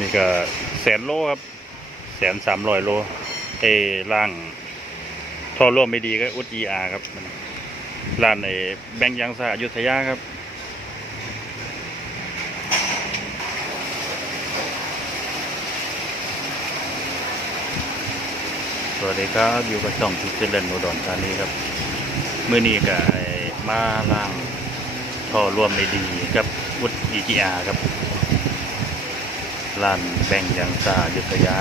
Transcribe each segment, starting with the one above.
นี้ก็แสนโลครับ แสนสามร้อยโล เอล่างท่อร่วมไม่ดีก็อุดเออาครับมันร้านในแบงค์ยางสาอยุธยาครับสวัสดีครับอยู่กับช่องทุกเจริญอุดรธานี้ครับมื้อนี้ก็ไอ้มาล่างท่อร่วมไม่ดีกับวุฒิอีจีอาครับ ร้านแบ่งยางซาอยุธยา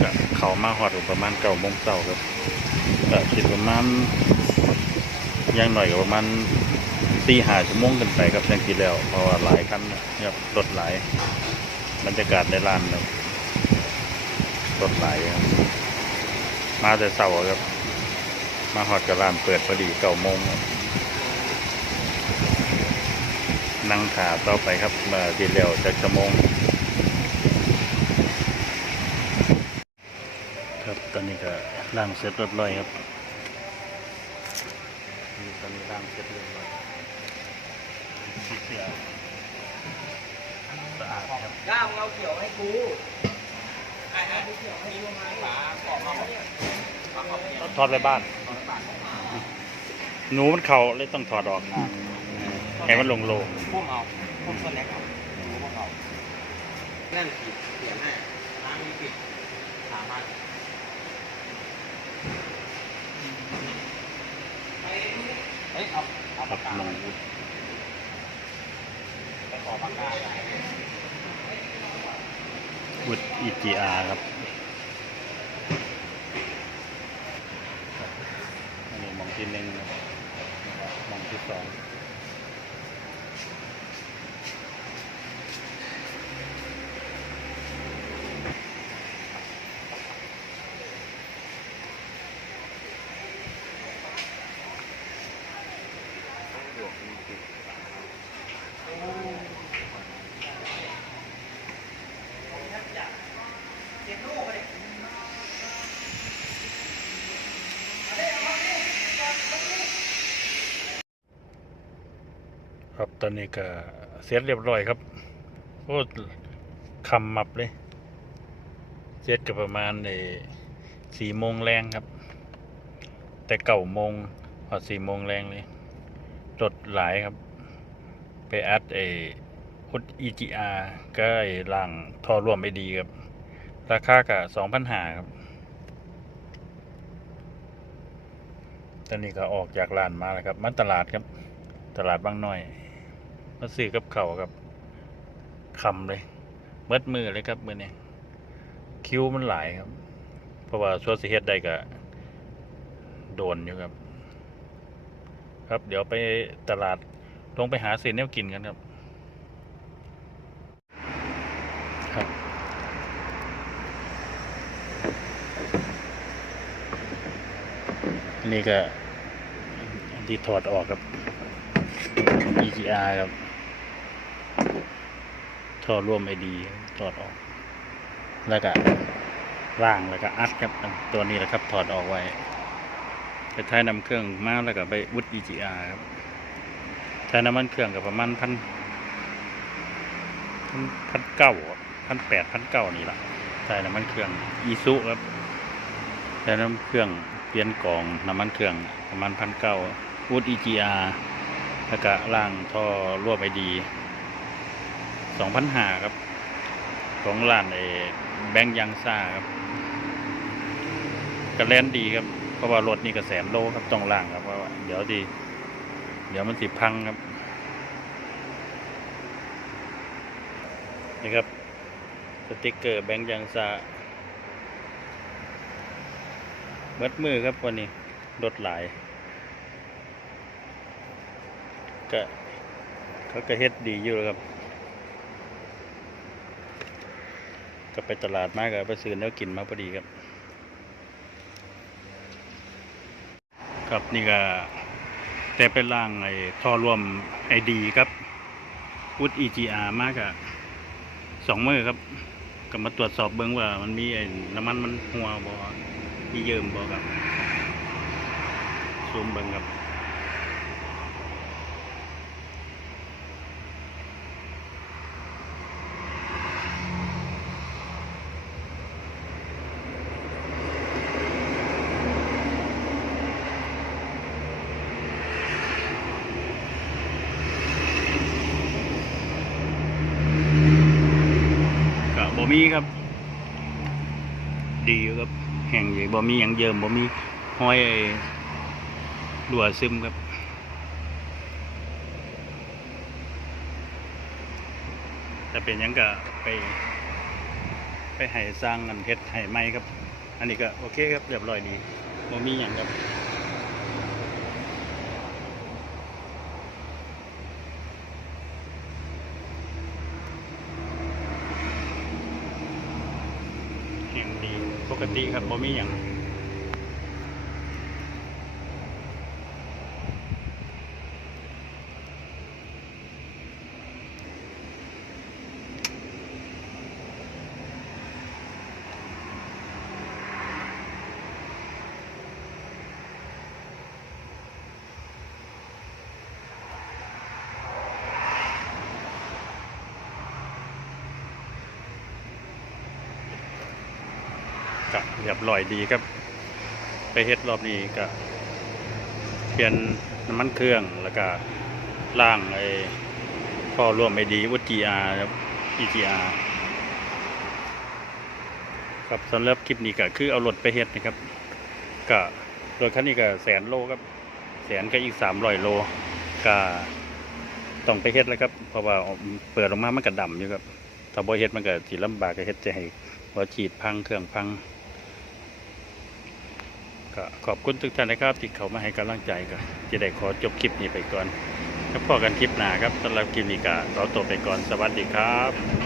ครับเขามาฮอดูประมาณเก้าโมงเช้าครับก็คิดประมาณยังหน่อยก็ประมาณสี่ห้าชั่วโมงกันไปครับยังกินแล้วเพราะว่าหลายคันนะครับรถหลายบรรยากาศในร้านครับรถหลายครับมาแต่เสาร์ครับ มาหอดกระลานเปิดพอดีเก้าโมงครับ นั่งขาต่อไปครับมาทีเร็วจากชั่วโมงครับตอนนี้ก็ล่างเสร็จเรียบร้อยครับนี่ตอนนี้ล่างเสร็จเรียบร้อยสีเสียสะอาดครับย่างเราเขียวให้กูไอ้ไอ้เขียวให้กูมาฝาขอบมาฝาขอบเขียวทอดไปบ้าน หนูมันเข่าเลยต้องถอดออก ให้มันลงโลพุ่มเอาพุ่มต้นเล็กเอาพุ่มเอานั่นผิดเขียนให้น้ำมีปิดสามพันเฮ้ยเอาเอาปาบกกาลงวุฒิไปขอปากกาได้วุฒิ EGR ครับอันนี้หมองที่หนึ่งครับหมองที่สอง ครับตอนนี้ก็เสร็จเรียบร้อยครับโอ้คำมับเลย เสร็จก็ประมาณในสี่โมงแรงครับ แต่เก่าโมงพอสี่โมงแรงเลยรถหลายครับ ไปอัดไอ้อุด EGR ก็ไอ้ล่างท่อร่วมไม่ดีครับ ราคากะสองพันหาครับ ตอนนี้ก็ออกจากร้านมาแล้วครับ มาตลาดครับ ตลาดบางน้อย มาซื้อกับเขาวครับคำเลยเมิดมือเลยครับมือนี้คิวมันหลายครับ เพราะว่าชัวสิเฮ็ดได้ก็โดนอยู่ครับ ครับเดี๋ยวไปตลาดลงไปหาซื้อแนวกินกันครับ นี้ก็ที่ถอดออกครับ EGR ครับท่อร่วมไอดีถอดออก แล้วก็ล่างแล้วก็อัดครับ ตัวนี้แหละครับถอดออกไว้ไปท้ายนำเครื่องมาแล้วก็ไปวุด EGR ครับท้ายน้ำมันเครื่องกับประมาณพันพันเก้าพันแปดพันเก้านี่แหละท้ายน้ำมันเครื่องอีซุครับท้ายน้ำเครื่อง เปลี่ยนกล่องน้ำมันเครื่องประมาณพันเก้าวุด EGR แล้วก็ล่างท่อรั่วไอดีสองพันหาครับ ของร้านไอแบงยังซ่าครับกระแลนดีครับ เพราะว่ารถนี่ก็แสนโลครับต้องล่างครับเพราะว่าเดี๋ยวดี เดี๋ยวมันสิพังครับนี่ครับ สติกเกอร์แบงยังซ่า เบิดมือครับวันนี้รถหลายก็เขาก็เฮ็ดดีอยู่แล้วครับ ก็ไปตลาดมาก็ไปซื้อแนวกินมาพอดีครับ ครับนี่ก็แต่เป็นร่างไอ้ท่อรวมไอดีครับอุด EGR มากอะสองมือครับ ก็มาตรวจสอบเบิ้งว่ามันมีไอ้น้ำมันมันหัวบ่ ที่เยิมบ่ครับซูมบังครับบ่มีครับ ดีครับ แห้งอยู่บ่มีหยังเยิมบ่มีห้อยรั่วซึมครับจะเป็นยังก็ไป ไปให้สร้างเงินเฮ็ดให้ใหม่ครับ อันนี้ก็โอเคครับเรียบร้อยดีบ่มีหยังครับ แห่งดี ปกติครับบ่มีอยัง ก็เรียบร้อยดีครับ ไปเฮ็ดรอบนี้ก็เปลี่ยนน้ำมันเครื่องแล้วก็ล่างไอ้ข้อร่วมไอดีวุจีอาครับ EGR ครับสำหรับคลิปนี้ก็คือเอารถไปเฮ็ดนะครับก็รถคันนี้ก็แสนโลครับ แสนก็อีกสามร้อยโลก็ต้องไปเฮ็ดแล้วครับ เพราะว่าเปิดออกมามันก็ดำอยู่ครับ ถ้าบ่เฮ็ดมันก็สิลำบากก็เฮ็ดจะให้หัวฉีดพังเครื่องพัง ก็ขอบคุณทุกท่านนะครับที่เขามาให้กำลังใจก็จะได้ขอจบคลิปนี้ไปก่อนแล้วพอกันคลิปหน้าครับสำหรับคลิปนี้ก็ขอตัวไปก่อนสวัสดีครับ